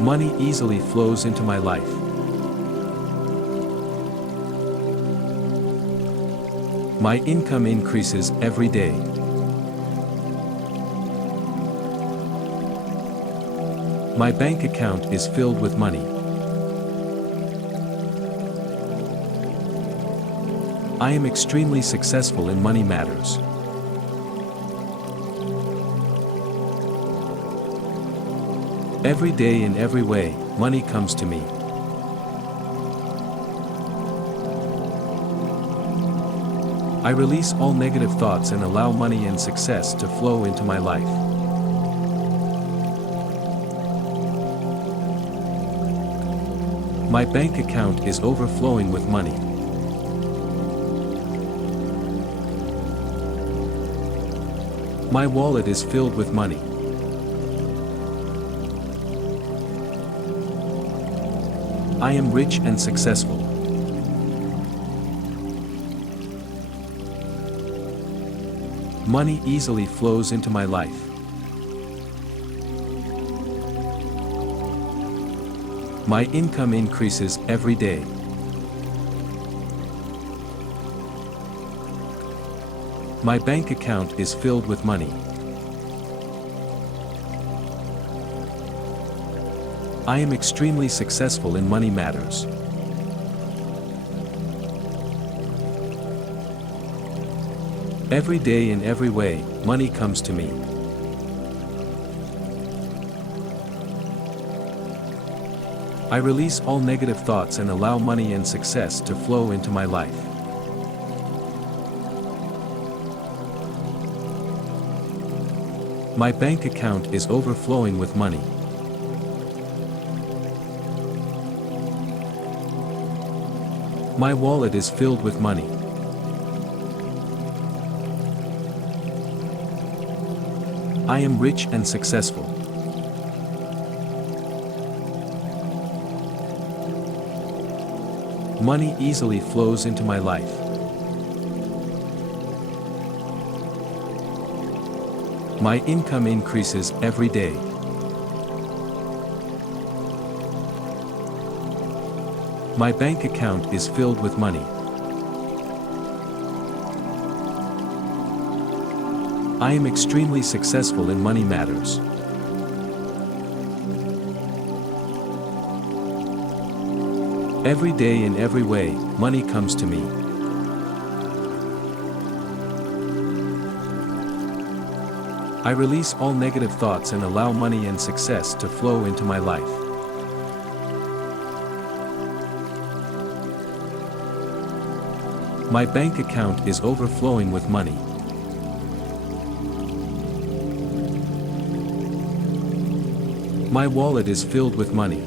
Money easily flows into my life. My income increases every day. My bank account is filled with money. I am extremely successful in money matters. Every day in every way, money comes to me. I release all negative thoughts and allow money and success to flow into my life. My bank account is overflowing with money. My wallet is filled with money. I am rich and successful. Money easily flows into my life. My income increases every day. My bank account is filled with money. I am extremely successful in money matters. Every day in every way, money comes to me. I release all negative thoughts and allow money and success to flow into my life. My bank account is overflowing with money. My wallet is filled with money. I am rich and successful. Money easily flows into my life. My income increases every day. My bank account is filled with money. I am extremely successful in money matters. Every day in every way, money comes to me. I release all negative thoughts and allow money and success to flow into my life. My bank account is overflowing with money. My wallet is filled with money.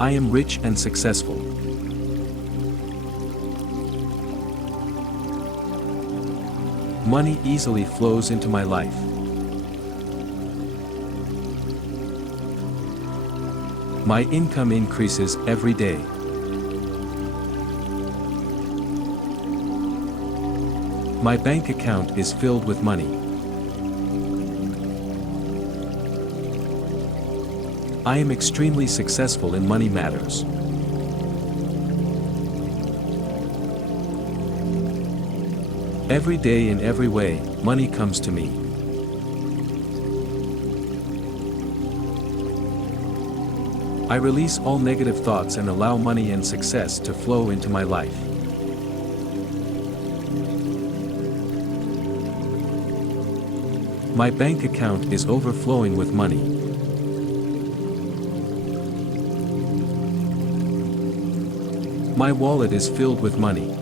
I am rich and successful. Money easily flows into my life. My income increases every day. My bank account is filled with money. I am extremely successful in money matters. Every day in every way, money comes to me. I release all negative thoughts and allow money and success to flow into my life. My bank account is overflowing with money. My wallet is filled with money.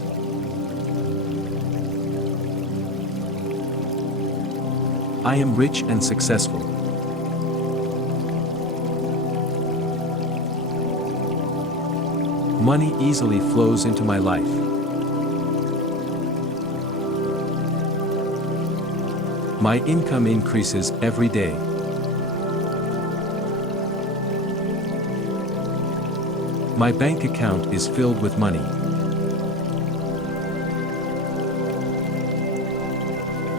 I am rich and successful. Money easily flows into my life. My income increases every day. My bank account is filled with money.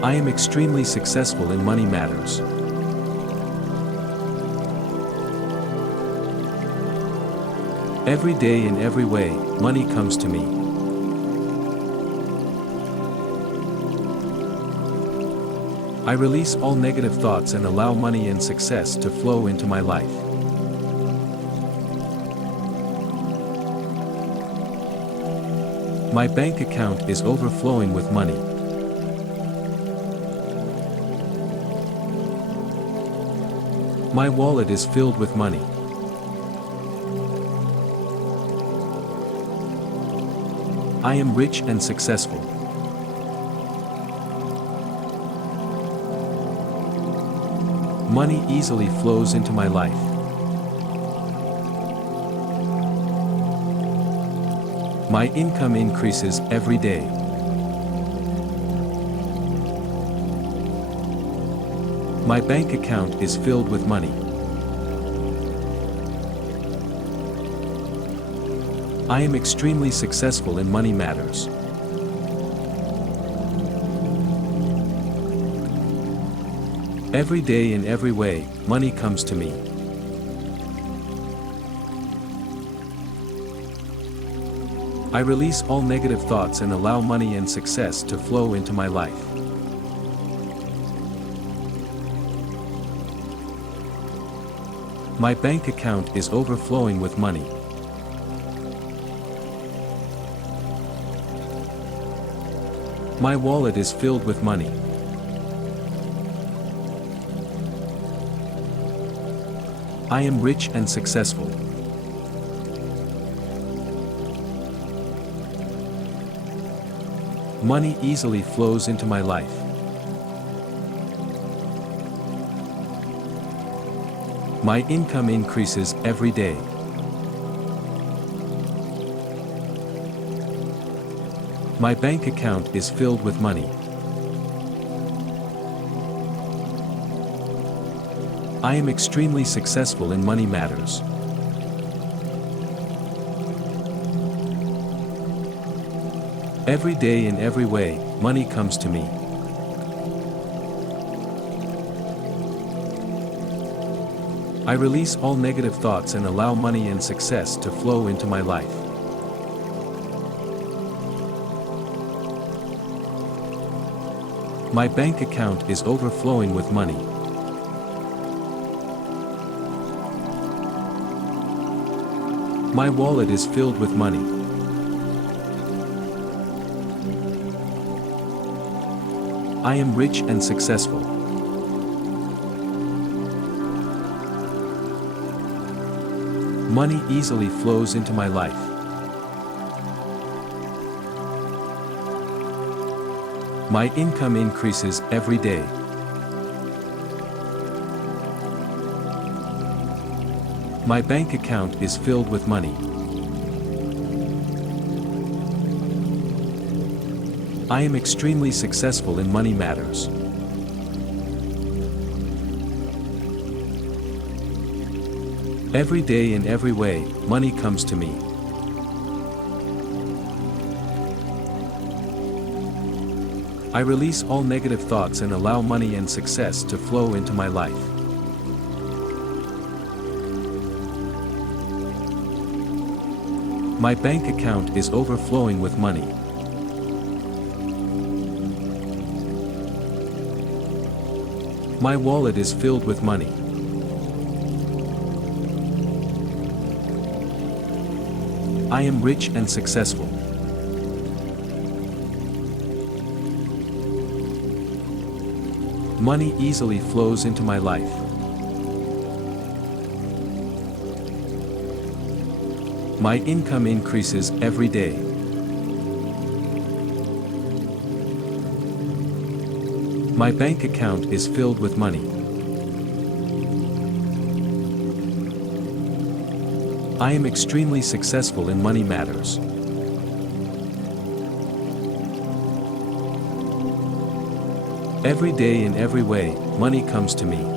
I am extremely successful in money matters. Every day in every way, money comes to me. I release all negative thoughts and allow money and success to flow into my life. My bank account is overflowing with money. My wallet is filled with money. I am rich and successful. Money easily flows into my life. My income increases every day. My bank account is filled with money. I am extremely successful in money matters. Every day in every way, money comes to me. I release all negative thoughts and allow money and success to flow into my life. My bank account is overflowing with money. My wallet is filled with money. I am rich and successful. Money easily flows into my life. My income increases every day. My bank account is filled with money. I am extremely successful in money matters. Every day in every way, money comes to me. I release all negative thoughts and allow money and success to flow into my life. My bank account is overflowing with money. My wallet is filled with money. I am rich and successful. Money easily flows into my life. My income increases every day. My bank account is filled with money. I am extremely successful in money matters. Every day in every way, money comes to me. I release all negative thoughts and allow money and success to flow into my life. My bank account is overflowing with money. My wallet is filled with money. I am rich and successful. Money easily flows into my life. My income increases every day. My bank account is filled with money. I am extremely successful in money matters. Every day in every way, money comes to me.